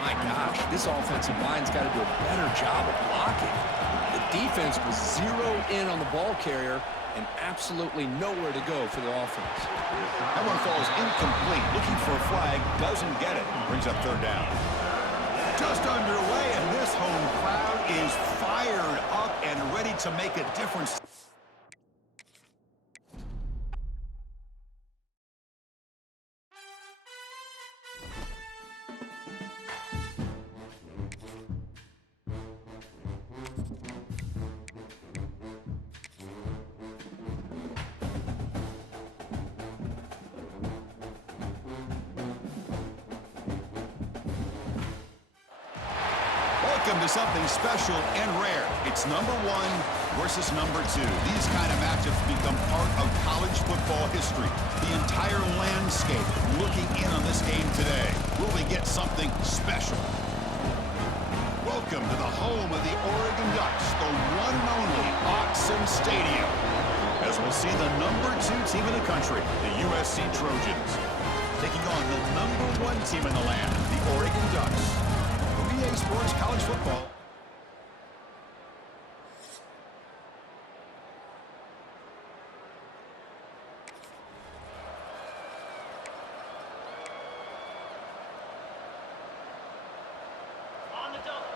My gosh, this offensive line's got to do a better job of blocking. The defense was zeroed in on the ball carrier and absolutely nowhere to go for the offense. That one falls incomplete. Looking for a flag, doesn't get it. Brings up third down. Just underway, and this home crowd is fired up and ready to make a difference. Welcome to something special and rare. It's number one versus number two. These kind of matchups become part of college football history. The entire landscape looking in on this game today. Will we get something special? Welcome to the home of the Oregon Ducks, the one and only Autzen Stadium. As we'll see the number two team in the country, the USC Trojans, taking on the number one team in the land, the Oregon Ducks. EA Sports College Football.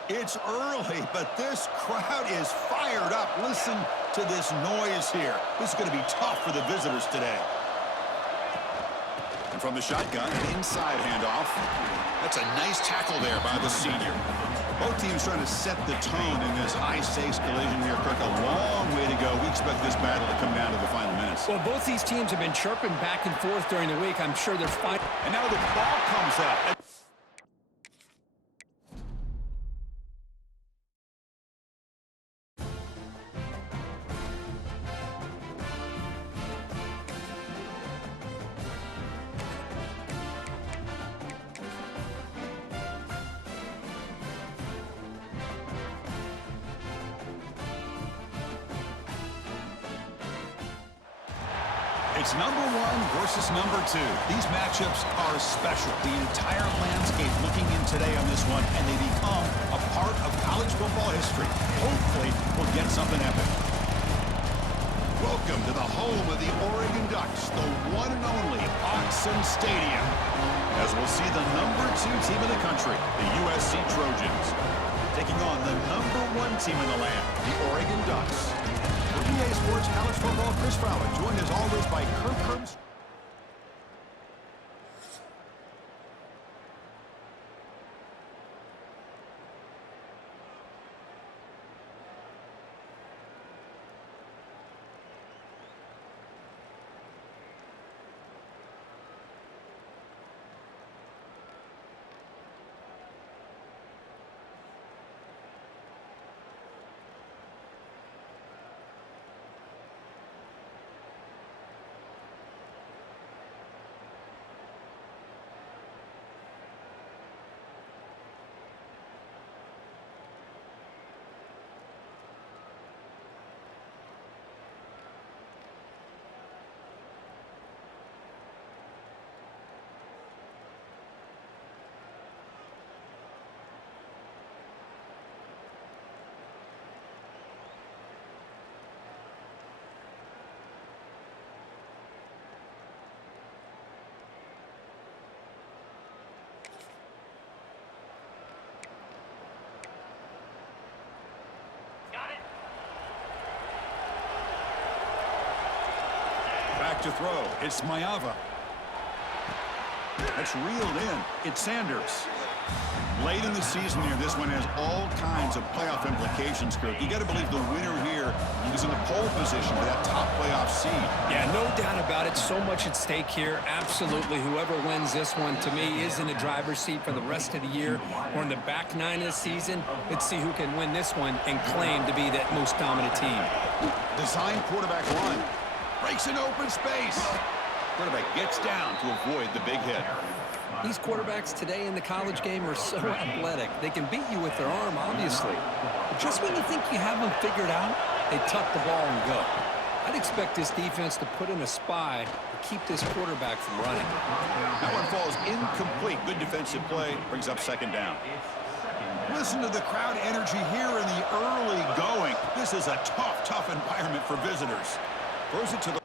It's early, but this crowd is fired up. Listen to this noise here. This is going to be tough for the visitors today. And from the shotgun, an inside handoff. That's a nice tackle there by the senior. Both teams trying to set the tone in this high-stakes collision here, Kirk. A long way to go. We expect this battle to come down to the final minutes. Well, both these teams have been chirping back and forth during the week. I'm sure they're fine. And now the ball comes out. It's number one versus number two. These matchups are special. The entire landscape looking in today on this one, and they become a part of college football history. Hopefully, we'll get something epic. Welcome to the home of the Oregon Ducks, the one and only Autzen Stadium. As we'll see the number two team in the country, the USC Trojans, taking on the number one team in the land, the Oregon Ducks. For EA Sports College Football, Chris Fowler, joined as always by Kirk Herbst. Back to throw. It's Maiava. That's reeled in. It's Sanders. Late in the season here, this one has all kinds of playoff implications, Kirk. You got to believe the winner here is in the pole position for that top playoff seed. Yeah, no doubt about it. So much at stake here. Absolutely. Whoever wins this one, to me, is in the driver's seat for the rest of the year. Or in the back nine of the season. Let's see who can win this one and claim to be that most dominant team. Design quarterback run. Breaks an open space. Quarterback gets down to avoid the big hit. These quarterbacks today in the college game are so athletic. They can beat you with their arm, obviously. But just when you think you have them figured out, they tuck the ball and go. I'd expect this defense to put in a spy to keep this quarterback from running. That one falls incomplete. Good defensive play. Brings up second down. Listen to the crowd energy here in the early going. This is a tough environment for visitors. Throws it to the...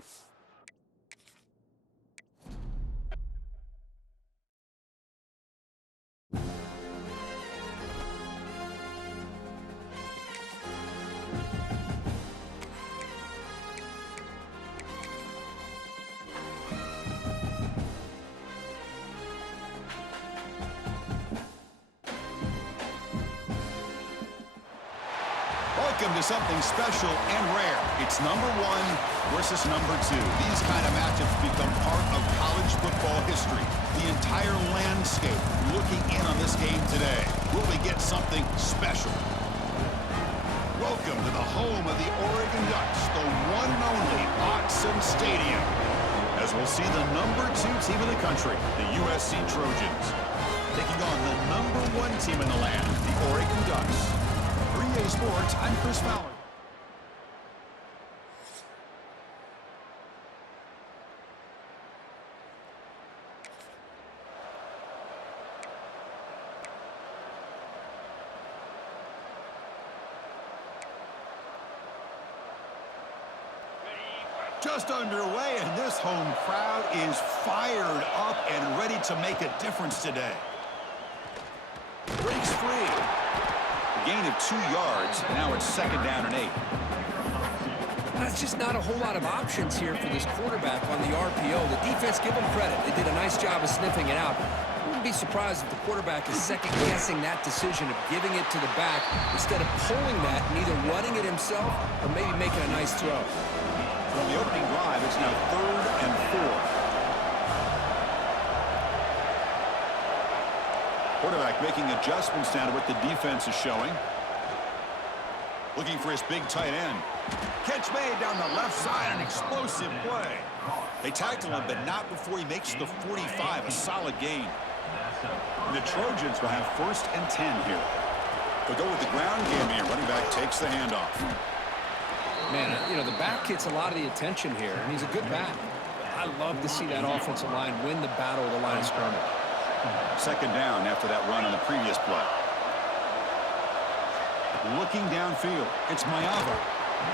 Welcome to something special and rare. It's number 1 versus number 2. These kind of matchups become part of college football history. The entire landscape looking in on this game today. Will we get something special? Welcome to the home of the Oregon Ducks, the one and only Autzen Stadium. As we'll see the number 2 team in the country, the USC Trojans, taking on the number 1 team in the land, the Oregon Ducks. 3A Sports, I'm Chris Fowler. Just underway, and this home crowd is fired up and ready to make a difference today. Breaks free. Gain of 2 yards. Now it's second down and 8. That's just not a whole lot of options here for this quarterback on the RPO. The defense, give them credit. They did a nice job of sniffing it out. Wouldn't be surprised if the quarterback is second-guessing that decision of giving it to the back instead of pulling that and either running it himself or maybe making a nice throw. From the opening drive, it's now 3rd and 4. Quarterback making adjustments down to what the defense is showing. Looking for his big tight end. Catch made down the left side, an explosive play. They tackle him, but not before he makes the 45, a solid gain. And the Trojans will have 1st and 10 here. They'll go with the ground game here. Running back takes the handoff. Man, you know, the back gets a lot of the attention here, and he's a good back. I love to see that offensive line win the battle of the line of scrimmage. Second down after that run on the previous play. Looking downfield, it's Mayava.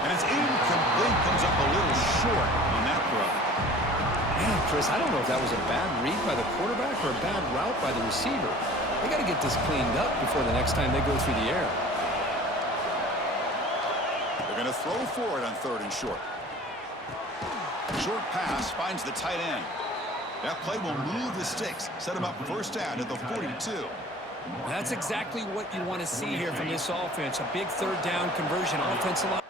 And it's incomplete, comes up a little short on that throw. Man, Chris, I don't know if that was a bad read by the quarterback or a bad route by the receiver. They got to get this cleaned up before the next time they go through the air. They're going to throw for it on 3rd and short. Short pass finds the tight end. That play will move the sticks, set him up 1st down at the 42. That's exactly what you want to see here from this offense. A big 3rd down conversion offensive line.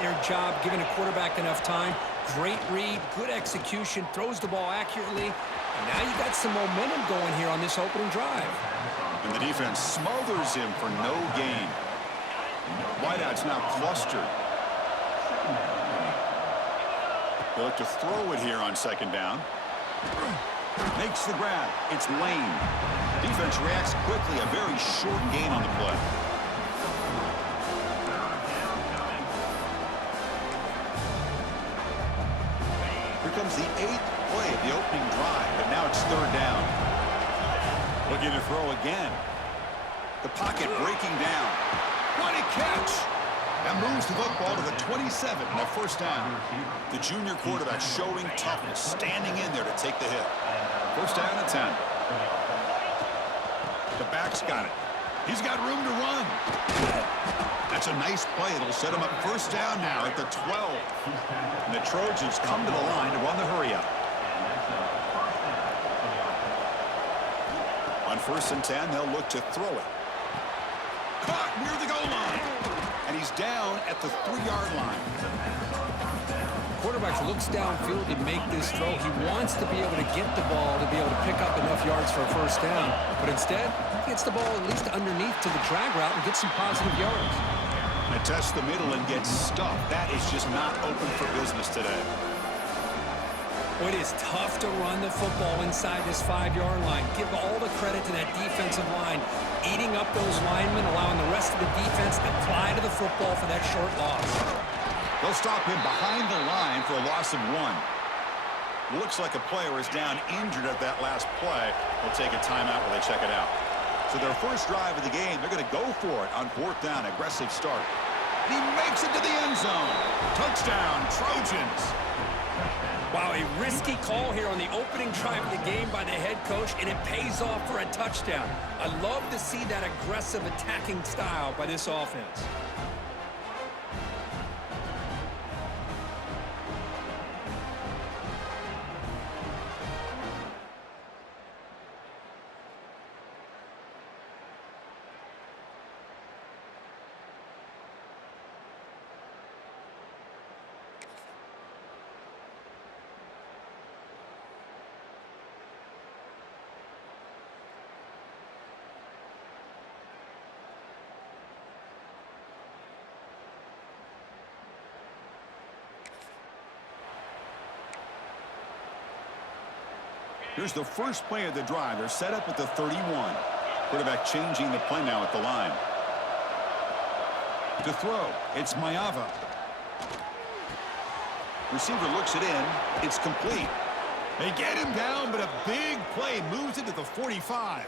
Their job, giving a quarterback enough time. Great read, good execution, throws the ball accurately. And now you got some momentum going here on this opening drive. And the defense smothers him for no gain. Wideout's now clustered. They look to throw it here on 2nd down. Makes the grab. It's Lane. Defense reacts quickly. A very short gain on the play. Here comes the 8th play of the opening drive, but now it's 3rd down. Looking to throw again. The pocket breaking down. What a catch! That moves the football to the 27 and a 1st down. The junior quarterback showing toughness, standing in there to take the hit. 1st down and 10. The back's got it. He's got room to run. That's a nice play. It'll set him up 1st down now at the 12. And the Trojans come to the line to run the hurry-up. On 1st and 10, they'll look to throw it. Caught near the goal line. And he's down at the 3-yard line. Quarterback looks downfield to make this throw. He wants to be able to get the ball to be able to pick up enough yards for a 1st down. But instead, he gets the ball at least underneath to the drag route and gets some positive yards. And tests the middle and gets stuffed. That is just not open for business today. Well, it is tough to run the football inside this 5-yard line. Give all the credit to that defensive line, eating up those linemen, allowing the rest of the defense to fly to the football for that short loss. They'll stop him behind the line for a loss of 1. Looks like a player is down injured at that last play. They'll take a timeout while they check it out. So their first drive of the game, they're going to go for it on 4th down. Aggressive start. And he makes it to the end zone. Touchdown, Trojans. Wow, a risky call here on the opening drive of the game by the head coach, and it pays off for a touchdown. I love to see that aggressive attacking style by this offense. Here's the first play of the drive. They're set up at the 31. Quarterback changing the play now at the line. To throw, it's Maiava. Receiver looks it in. It's complete. They get him down, but a big play moves it to the 45.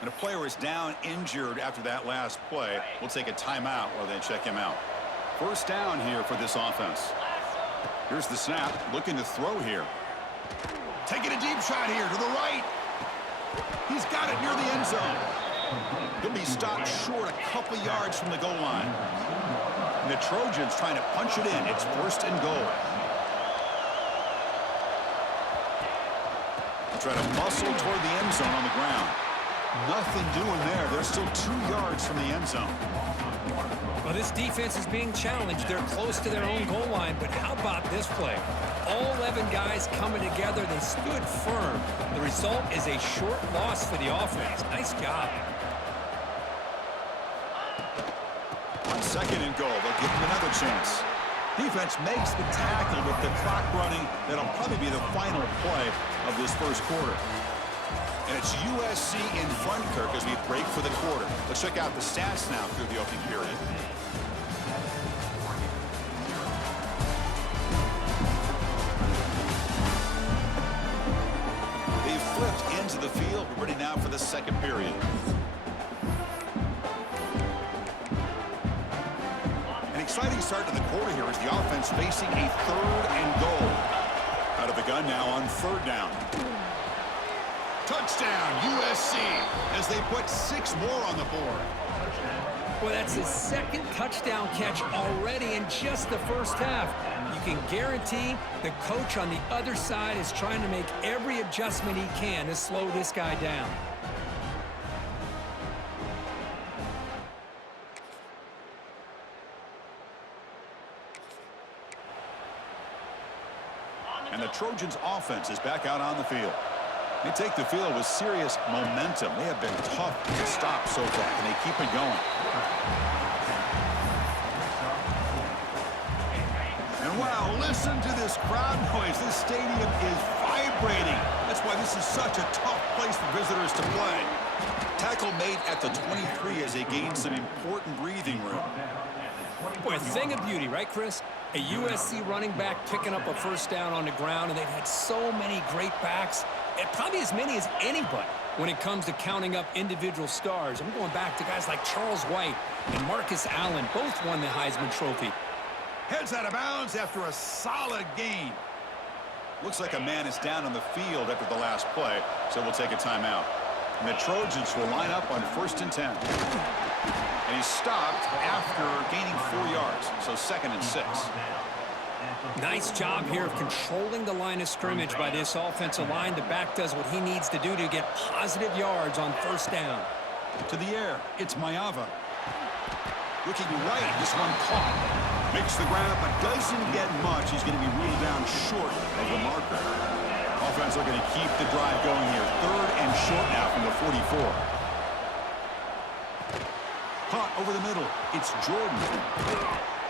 And a player is down injured after that last play. We'll take a timeout while they check him out. First down here for this offense. Here's the snap. Looking to throw here. Taking a deep shot here to the right. He's got it near the end zone. He'll be stopped short a couple yards from the goal line. And the Trojans trying to punch it in. It's 1st and goal. They'll try to muscle toward the end zone on the ground. Nothing doing there. They're still 2 yards from the end zone. Well, this defense is being challenged. They're close to their own goal line, but how about this play? All 11 guys coming together. They stood firm. The result is a short loss for the offense. Nice job. On 2nd and goal, they'll give him another chance. Defense makes the tackle with the clock running. That'll probably be the final play of this first quarter. And it's USC in front, Kirk, as we break for the quarter. Let's check out the stats now through the opening period. They've flipped into the field. We're ready now for the second period. An exciting start to the quarter here as the offense facing a 3rd and goal. Out of the gun now on 3rd down. Touchdown, USC, as they put 6 more on the board. Well, that's his 2nd touchdown catch already in just the first half. You can guarantee the coach on the other side is trying to make every adjustment he can to slow this guy down. And the Trojans' offense is back out on the field. They take the field with serious momentum. They have been tough to stop so far, and they keep it going. And wow, listen to this crowd noise. This stadium is vibrating. That's why this is such a tough place for visitors to play. Tackle made at the 23 as they gain some important breathing room. Boy, a thing of beauty, right, Chris? A USC running back picking up a first down on the ground, and they've had so many great backs, and probably as many as anybody when it comes to counting up individual stars. I'm going back to guys like Charles White and Marcus Allen. Both won the Heisman Trophy. Heads out of bounds after a solid gain. Looks like a man is down on the field after the last play, so we'll take a timeout. And the Trojans will line up on 1st and 10. And he's stopped after gaining 4 yards, so 2nd and 6. Nice job here of controlling the line of scrimmage by this offensive line. The back does what he needs to do to get positive yards on first down. To the air, it's Maiava. Looking right, this one caught. Makes the ground, but doesn't get much. He's going to be ruled down short of the marker. Offense looking to keep the drive going here. 3rd and short now from the 44. Caught over the middle. It's Jordan.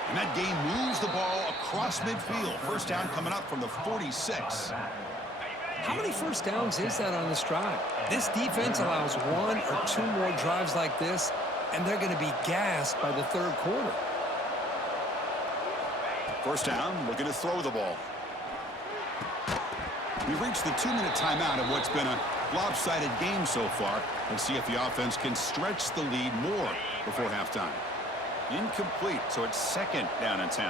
And that game moves the ball across midfield. First down coming up from the 46. How many first downs is that on this drive? This defense allows one or two more drives like this, and they're going to be gassed by the third quarter. First down, looking to throw the ball. We've reached the 2-minute timeout of what's been a lopsided game so far. Let's see if the offense can stretch the lead more before halftime. Incomplete, so it's second down and 10.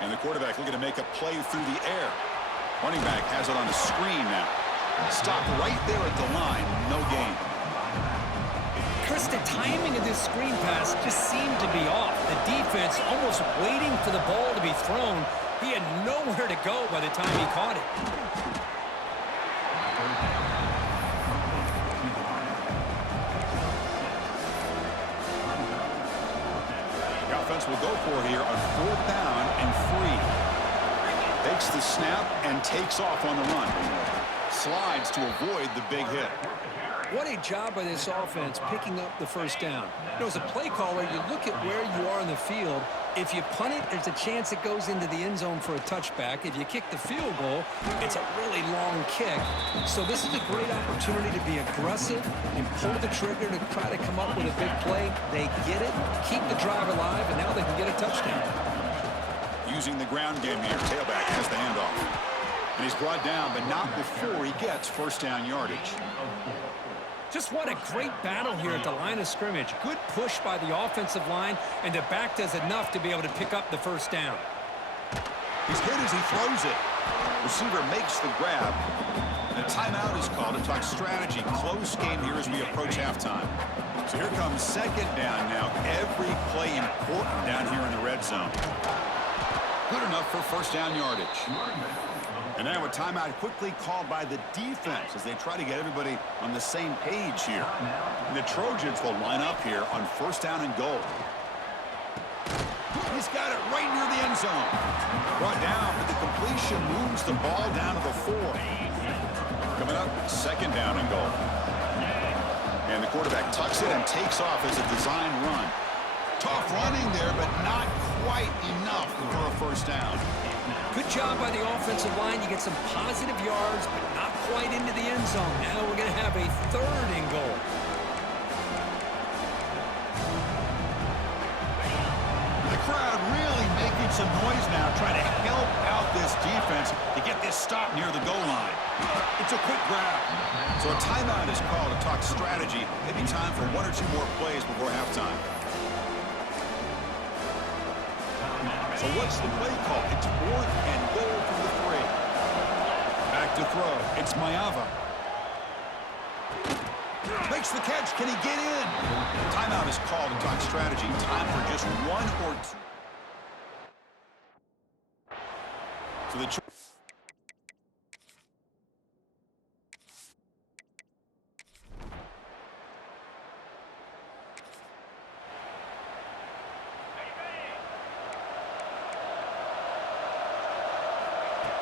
And the quarterback looking to make a play through the air. Running back has it on the screen now. Stopped right there at the line, no gain. Chris, the timing of this screen pass just seemed to be off. The defense almost waiting for the ball to be thrown. He had nowhere to go by the time he caught it. The offense will go for here on 4th down and 3. Takes the snap and takes off on the run. Slides to avoid the big hit. What a job by this offense picking up the first down. You know, as a play caller, you look at where you are in the field. If you punt it, there's a chance it goes into the end zone for a touchback. If you kick the field goal, it's a really long kick. So this is a great opportunity to be aggressive and pull the trigger to try to come up with a big play. They get it, keep the drive alive, and now they can get a touchdown. Using the ground game here, tailback has the handoff. And he's brought down, but not before he gets first down yardage. Just what a great battle here at the line of scrimmage. Good push by the offensive line, and the back does enough to be able to pick up the first down. He's hit as he throws it. Receiver makes the grab. And a timeout is called to talk strategy. Close game here as we approach halftime. So here comes second down now. Every play important down here in the red zone. Good enough for first down yardage. And now a timeout quickly called by the defense as they try to get everybody on the same page here. And the Trojans will line up here on first down and goal. He's got it right near the end zone. Brought down, but the completion moves the ball down to the 4. Coming up, second down and goal. And the quarterback tucks it and takes off as a design run. Tough running there, but not quite enough for a first down. Good job by the offensive line. You get some positive yards, but not quite into the end zone. Now we're going to have a third and goal. The crowd really making some noise now, trying to help out this defense to get this stop near the goal line. It's a quick grab. So a timeout is called to talk strategy. Maybe time for 1 or 2 more plays before halftime. So what's the play call? It's 4th and goal from the 3. Back to throw. It's Mayava. Makes the catch. Can he get in? Timeout is called to talk strategy. Time for just 1 or 2. So the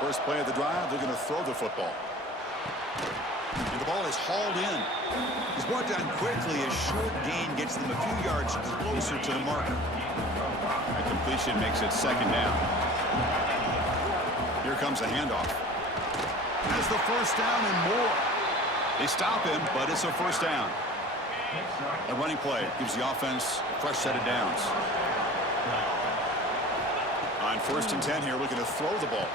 first play of the drive, they're going to throw the football. And the ball is hauled in. He's brought down quickly as short gain gets them a few yards closer to the marker. A completion makes it second down. Here comes a handoff. Has the first down and more. They stop him, but it's a first down. A running play gives the offense a fresh set of downs. On 1st and 10 here, looking to throw the ball.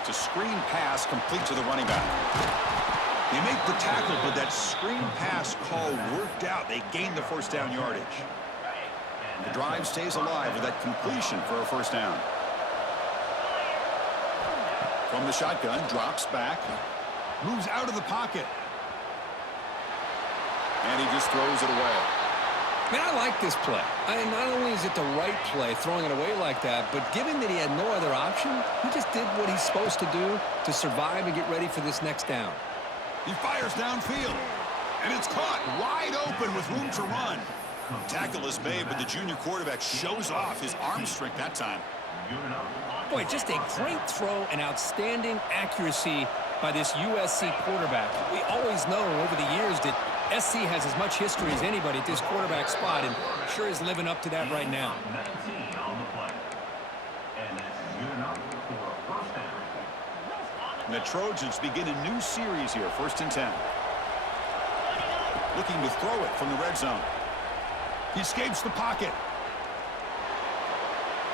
It's a screen pass complete to the running back. They make the tackle, but that screen pass call worked out. They gained the first down yardage. The drive stays alive with that completion for a first down. From the shotgun, drops back, moves out of the pocket. And he just throws it away. Man, I like this play. Not only is it the right play, throwing it away like that, but given that he had no other option, he just did what he's supposed to do to survive and get ready for this next down. He fires downfield, and it's caught wide open with room to run. Tackle is made, but the junior quarterback shows off his arm strength that time. Boy, just a great throw and outstanding accuracy by this USC quarterback. We always know over the years that SC has as much history as anybody at this quarterback spot, and sure is living up to that right now. And the Trojans begin a new series here, 1st and 10. Looking to throw it from the red zone. He escapes the pocket.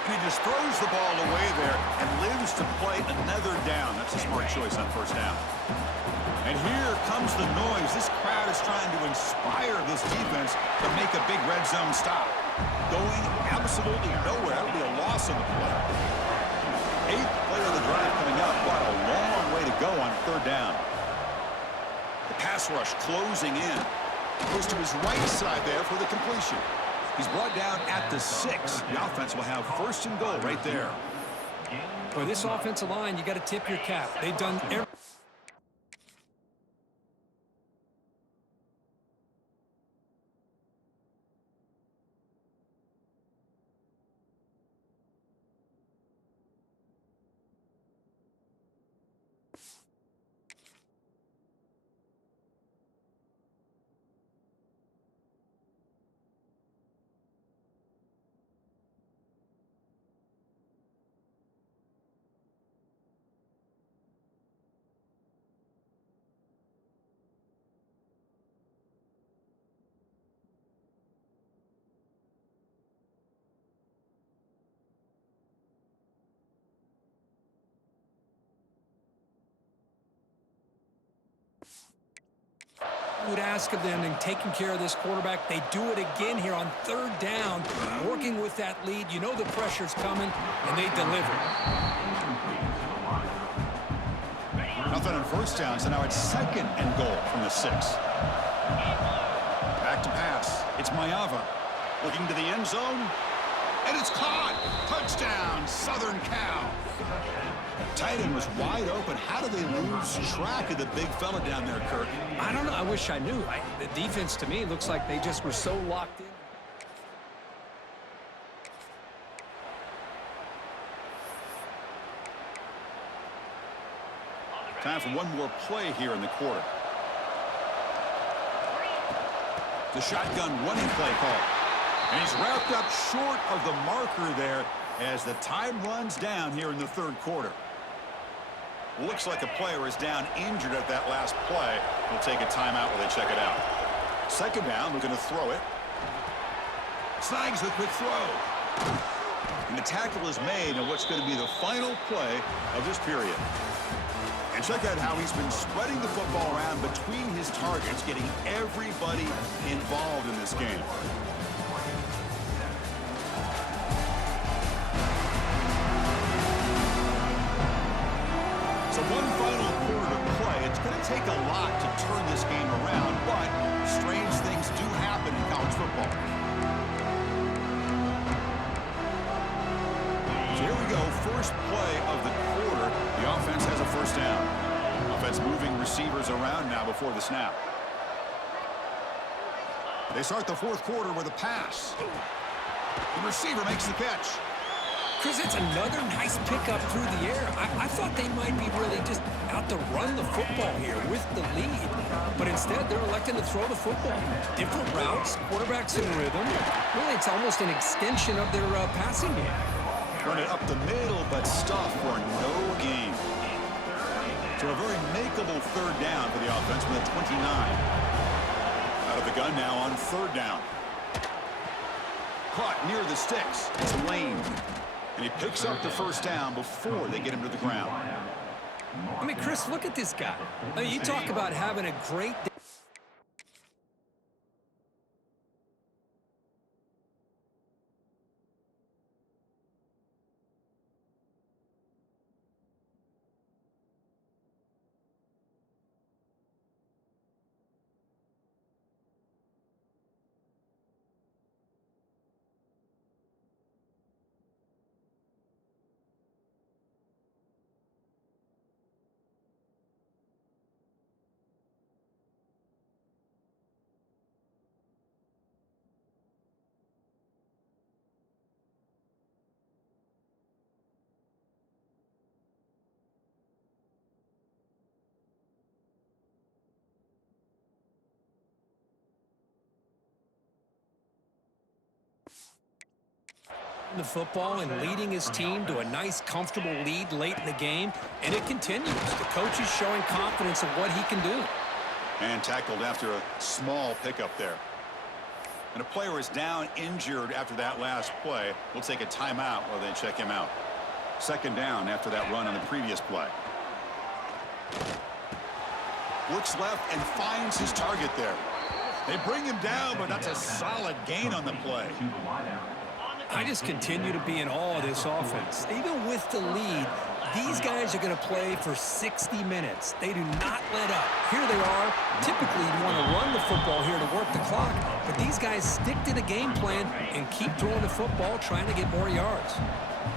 And he just throws the ball away there and lives to play another down. That's a smart choice on 1st down. And here comes the noise. This crowd is trying to inspire this defense to make a big red zone stop. Going absolutely nowhere. That would be a loss of the play. 8th play of the drive coming up. What a long way to go on 3rd down. The pass rush closing in. Goes to his right side there for the completion. He's brought down at the 6. The offense will have 1st and goal right there. For this offensive line, you got to tip your cap. They've done everything. Would ask of them in taking care of this quarterback. They do it again here on 3rd down, working with that lead. You know the pressure's coming, and they deliver. Nothing on 1st down, so now it's 2nd and goal from the 6. Back to pass. It's Maiava looking to the end zone, and it's caught. Touchdown, Southern Cal. Tight end was wide open. How do they lose track of the big fella down there, Kirk? I don't know. I wish I knew. The defense, to me, looks like they just were so locked in. Time for one more play here in the quarter. The shotgun running play call. And he's wrapped up short of the marker there as the time runs down here in the 3rd quarter. Looks like a player is down injured at that last play. We'll take a timeout while they check it out. 2nd down, we're going to throw it. Snags the quick throw. And the tackle is made on what's going to be the final play of this period. And check out how he's been spreading the football around between his targets, getting everybody involved in this game. So one final quarter to play. It's going to take a lot to turn this game around, but strange things do happen in college football. So here we go, first play of the quarter. The offense has a 1st down. Offense moving receivers around now before the snap. They start the 4th quarter with a pass. The receiver makes the catch. Chris, it's another nice pickup through the air. I thought they might be really just out to run the football here with the lead. But instead, they're electing to throw the football. Different routes, quarterbacks in rhythm. Really, it's almost an extension of their passing game. Run it up the middle, but stuff for no gain. So a very makeable 3rd down for the offense with a 29. Out of the gun now on 3rd down. Caught near the sticks. It's Lane. And he picks up the 1st down before they get him to the ground. I mean, Chris, look at this guy. I mean, you talk about having a great day. the football and leading his team to a nice, comfortable lead late in the game, and it continues. The coach is showing confidence of what he can do. And tackled after a small pickup there. And a player is down injured after that last play. We'll take a timeout while they check him out. Second down after that run on the previous play. Looks left and finds his target there. They bring him down, but that's a solid gain on the play. I just continue to be in awe of this offense. Even with the lead, these guys are going to play for 60 minutes. They do not let up. Here they are. Typically, you want to run the football here to work the clock, but these guys stick to the game plan and keep throwing the football, trying to get more yards.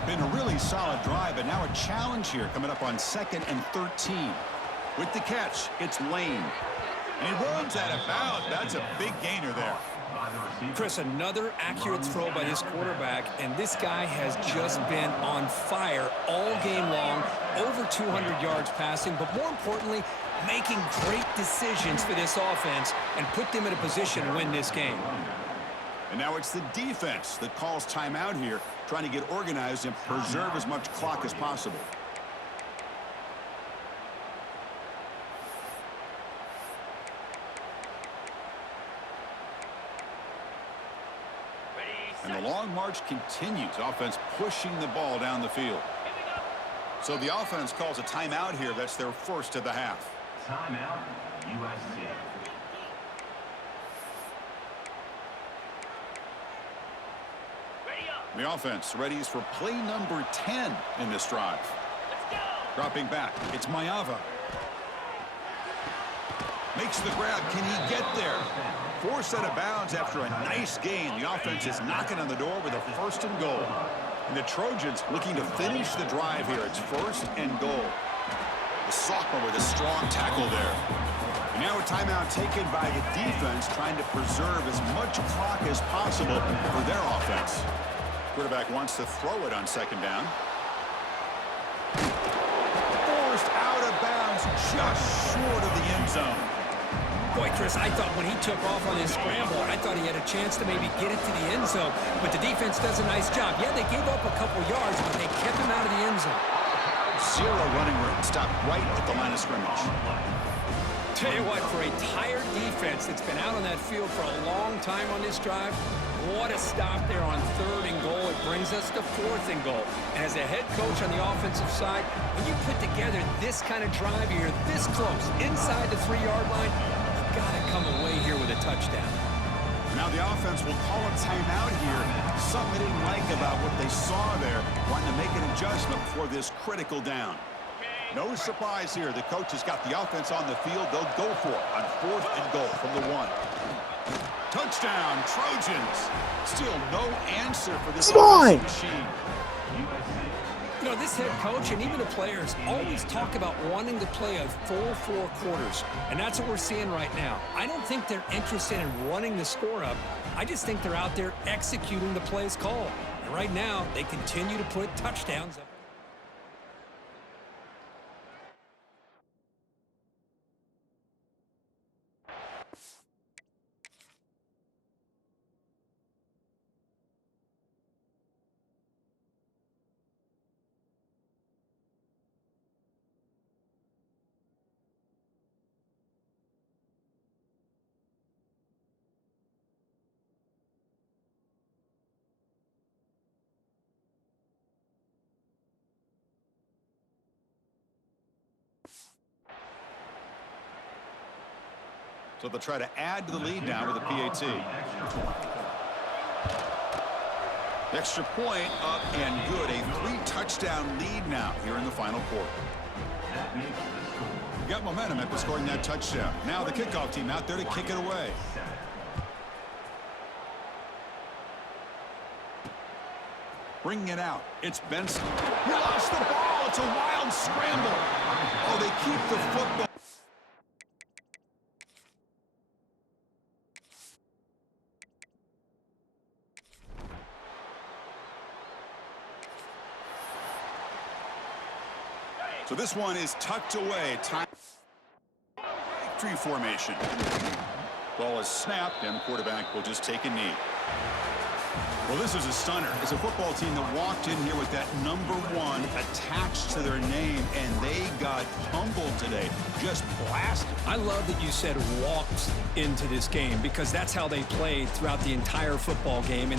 Been a really solid drive, but now a challenge here coming up on 2nd and 13. With the catch, it's Lane. And he runs out of bounds. That's a big gainer there. Chris, another accurate throw by this quarterback, and this guy has just been on fire all game long, over 200 yards passing, but more importantly, making great decisions for this offense and put them in a position to win this game. And now it's the defense that calls timeout here, trying to get organized and preserve as much clock as possible. And the long march continues. Offense pushing the ball down the field. So the offense calls a timeout here. That's their first of the half. Timeout, USC. The offense readies for play number 10 in this drive. Dropping back, it's Mayava. Makes the grab. Can he get there? Forced out of bounds after a nice gain. The offense is knocking on the door with a 1st and goal. And the Trojans looking to finish the drive here. It's 1st and goal. The sophomore with a strong tackle there. And now a timeout taken by the defense, trying to preserve as much clock as possible for their offense. Quarterback wants to throw it on 2nd down. Forced out of bounds just short of the end zone. Boy, Chris, I thought when he took off on his scramble, I thought he had a chance to maybe get it to the end zone. But the defense does a nice job. Yeah, they gave up a couple yards, but they kept him out of the end zone. Zero running room. Stopped right at the line of scrimmage. Tell you what, for a tired defense that's been out on that field for a long time on this drive, what a stop there on 3rd and goal. It brings us to 4th and goal. And as a head coach on the offensive side, when you put together this kind of drive, you're this close, inside the 3-yard line, you've got to come away here with a touchdown. Now the offense will call a timeout here. Something they didn't like about what they saw there. Wanting to make an adjustment for this critical down. No surprise here. The coach has got the offense on the field. They'll go for it on 4th and goal from the 1. Touchdown, Trojans. Still no answer for this offensive machine. You know, this head coach and even the players always talk about wanting to play a full 4 quarters, and that's what we're seeing right now. I don't think they're interested in running the score up. I just think they're out there executing the plays called. And right now, they continue to put touchdowns up. So they'll try to add to the lead now with a PAT. Extra point up and good. A 3-touchdown lead now here in the final quarter. Got momentum after scoring that touchdown. Now the kickoff team out there to kick it away. Bringing it out. It's Benson. He lost the ball. It's a wild scramble. Oh, they keep the football. So this one is tucked away. Time. Victory formation. Ball is snapped, and the quarterback will just take a knee. Well, this is a stunner. It's a football team that walked in here with that number 1 attached to their name, and they got humbled today. Just blasted. I love that you said walked into this game because that's how they played throughout the entire football game. And